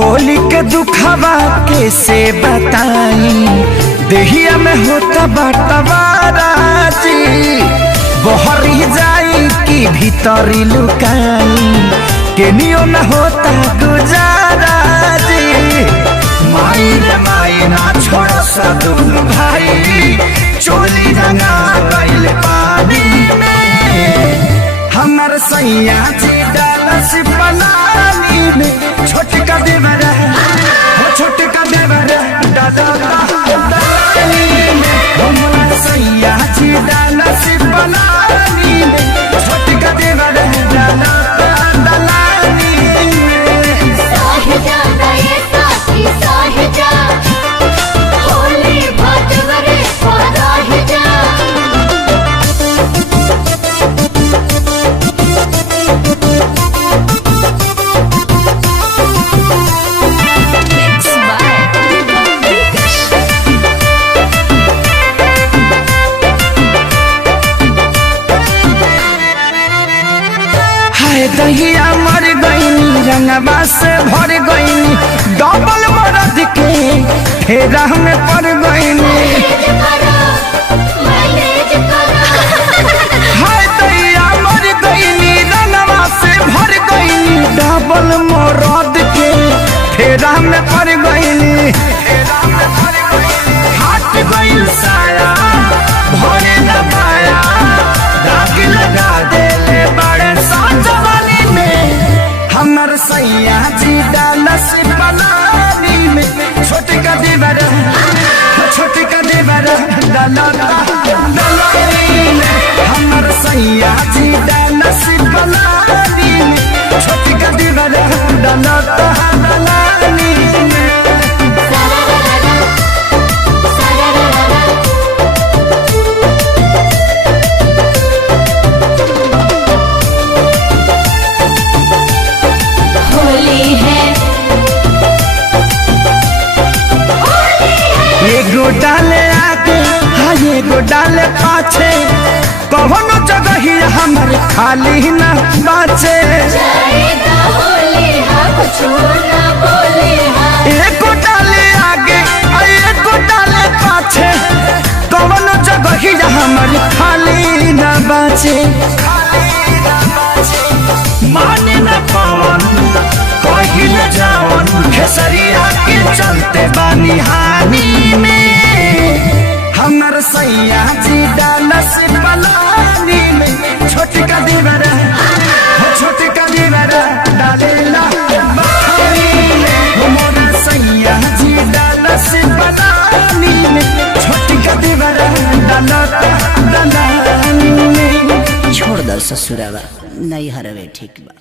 होली के दुखवा कैसे बताई, देहिया में होता बटवाराजी, बहरी जाई कि भीतरी लुकाई, केनियो न होता गुजाराजी। माई रे माई ना छोड़ सा दुनु भाई, चोली रंगा गइल पानी में, हमर सैया जी डालस पलानी में, छोटका देवर हो छोटका देवर डालानी में, हमर सैया जी डालस पलानी में, छोटका देवर डालानी में। साहिजा गए साथी साहिजा, होली भटवरे साहिजा। दहिया मर गईनी रंगवा से भर गईनी, डबल मरद के फेरा में पड़ गईनी। हाय दहिया मर गईनी रंगवा से भर गईनी, डबल मरद के फेरा में पड़ गईनी। हाथ गईल साया भरे न पाया, दाग लगा देले बड़े साजवानी में, हमर सैया जी डालस पलानी में, छोटका देवर छोटका देवर डालानी में, हमर सैया जी डालस पलानी में, छोटका देवर डालानी में। एगो डाले आगे हाँ एगो डाले पाछे, कौनो जगह ही हमर खाली न बाचे। एगो डाले आगे एगो डाले पाछे, कौनो जगह ही हमर खाली न बाचे। माने न पवन कहीं न जावन, खेसरिया के चलते बानी हानि में, हमर सैया जी डालस पलानी में, छोटका देवर हो छोटका देवर डालेला पानी में, हमर सैया जी डालस पलानी में, छोटका देवर डालानी में। छोड़ दो ससुरावा नहीं हरवे ठीक बा।